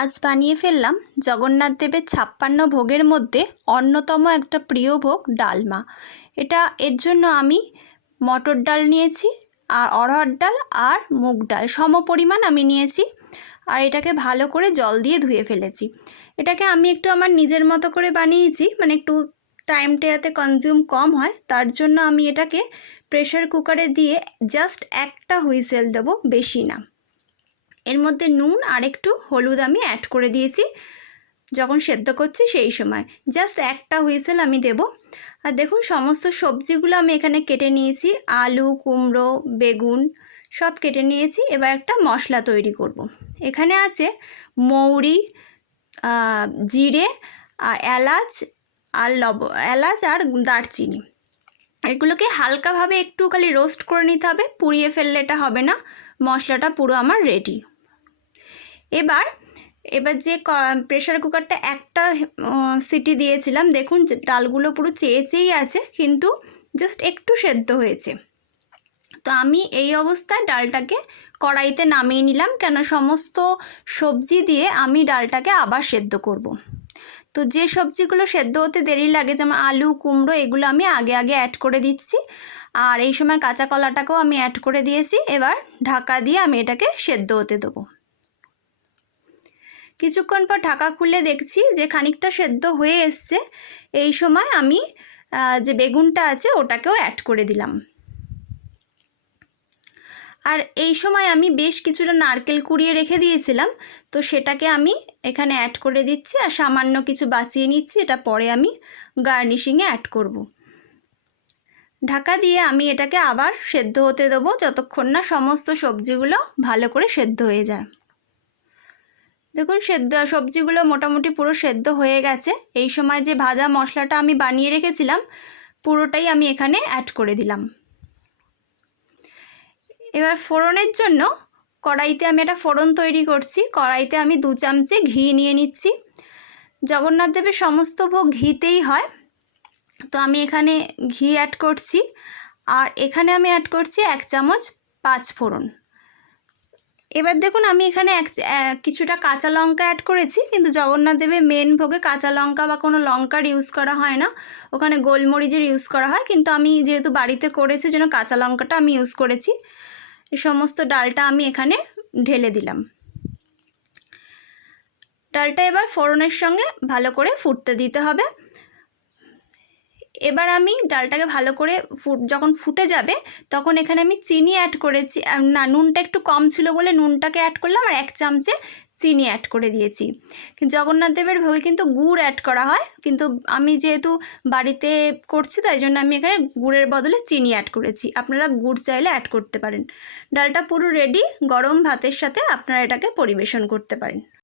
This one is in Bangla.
আজ বানিয়ে ফেললাম জগন্নাথ দেবের 56 ভোগের মধ্যে অন্যতম একটা প্রিয় ভোগ ডালমা। এর জন্য আমি মটর ডাল নিয়েছি আর অড়হর ডাল আর মুগ ডাল সমপরিমাণ আমি নিয়েছি, আর এটাকে ভালো করে জল দিয়ে ধুয়ে ফেলেছি। এটাকে আমি একটু আমার নিজের মতো করে বানিয়েছি, মানে একটু টাইমটা যাতে কনজিউম কম হয় তার জন্য আমি এটাকে প্রেশার কুকারে দিয়ে জাস্ট একটা হুইসেল দেবো, বেশি না। এর মধ্যে নুন আর একটু হলুদ আমি অ্যাড করে দিয়েছি যখন সেদ্ধ করছি সেই সময়। জাস্ট একটা হুইসেল আমি দেব। আর দেখুন সমস্ত সবজিগুলো আমি এখানে কেটে নিয়েছি, আলু, কুমড়ো, বেগুন সব কেটে নিয়েছি। এবার একটা মশলা তৈরি করব। এখানে আছে মৌরি, জিরে আর এলাচ আর দারচিনি। এগুলোকে হালকাভাবে একটু খালি রোস্ট করে নিতে হবে, পুড়িয়ে ফেললে এটা হবে না। মশলাটা পুরো আমার রেডি। এবার যে প্রেশার কুকারটা একটা সিটি দিয়েছিলাম, দেখুন ডালগুলো পুরো চেয়েই আছে, কিন্তু জাস্ট একটু সেদ্ধ হয়েছে। তো আমি এই অবস্থায় ডালটাকে কড়াইতে নামিয়ে নিলাম, কেন সমস্ত সবজি দিয়ে আমি ডালটাকে আবার সেদ্ধ করব। তো যে সবজিগুলো সেদ্ধ হতে দেরি লাগে, যেমন আলু, কুমড়ো, এগুলো আমি আগে অ্যাড করে দিচ্ছি, আর এই সময় কাঁচা কলাটাকেও আমি অ্যাড করে দিয়েছি। এবার ঢাকা দিয়ে আমি এটাকে সেদ্ধ হতে দেবো। কিছুক্ষণ পর ঢাকা খুলে দেখছি যে খানিকটা সেদ্ধ হয়ে এসছে। এই সময় আমি যে বেগুনটা আছে ওটাকেও অ্যাড করে দিলাম। আর এই সময় আমি বেশ কিছুটা নারকেল কুড়িয়ে রেখে দিয়েছিলাম, তো সেটাকে আমি এখানে অ্যাড করে দিচ্ছি, আর সামান্য কিছু বাঁচিয়ে নিচ্ছি, এটা পরে আমি গার্নিশিংয়ে অ্যাড করব। ঢাকা দিয়ে আমি এটাকে আবার সেদ্ধ হতে দেবো যতক্ষণ না সমস্ত সবজিগুলো ভালো করে সেদ্ধ হয়ে যায়। দেখুন সবজিগুলো মোটামুটি পুরো সেদ্ধ হয়ে গেছে। এই সময় যে ভাজা মশলাটা আমি বানিয়ে রেখেছিলাম পুরোটাই আমি এখানে অ্যাড করে দিলাম। এবার ফোড়নের জন্য কড়াইতে আমি একটা ফোড়ন তৈরি করছি। কড়াইতে আমি 2 চামচে ঘি নিয়ে নিচ্ছি। জগন্নাথ দেবের সমস্ত ভোগ ঘিতেই হয়, তো আমি এখানে ঘি অ্যাড করছি। আর এখানে আমি অ্যাড করছি 1 চামচ 5 ফোড়ন। এবার দেখুন আমি এখানে কিছুটা কাঁচা লঙ্কা অ্যাড করেছি, কিন্তু জগন্নাথ দেবের মেন ভোগে কাঁচা লঙ্কা বা কোনো লঙ্কার ইউজ করা হয় না, ওখানে গোলমরিচের ইউজ করা হয়। কিন্তু আমি যেহেতু বাড়িতে করেছি জন্য কাঁচা লঙ্কাটা আমি ইউজ করেছি। এই সমস্ত ডালটা আমি এখানে ঢেলে দিলাম। ডালটা এবার ফোড়নের সঙ্গে ভালো করে ফুটতে দিতে হবে। এবার আমি ডালটাকে ভালো করে যখন ফুটে যাবে তখন এখানে আমি চিনি অ্যাড করেছি, না নুনটা একটু কম ছিল বলে নুনটাকে অ্যাড করলাম, আর 1 চামচে চিনি অ্যাড করে দিয়েছি। জগন্নাথ দেবের ভোগে কিন্তু গুড় অ্যাড করা হয়, কিন্তু আমি যেহেতু বাড়িতে করছি তাই জন্য আমি এখানে গুড়ের বদলে চিনি অ্যাড করেছি। আপনারা গুড় চাইলে অ্যাড করতে পারেন। ডালটা পুরো রেডি, গরম ভাতের সাথে আপনারা এটাকে পরিবেশন করতে পারেন।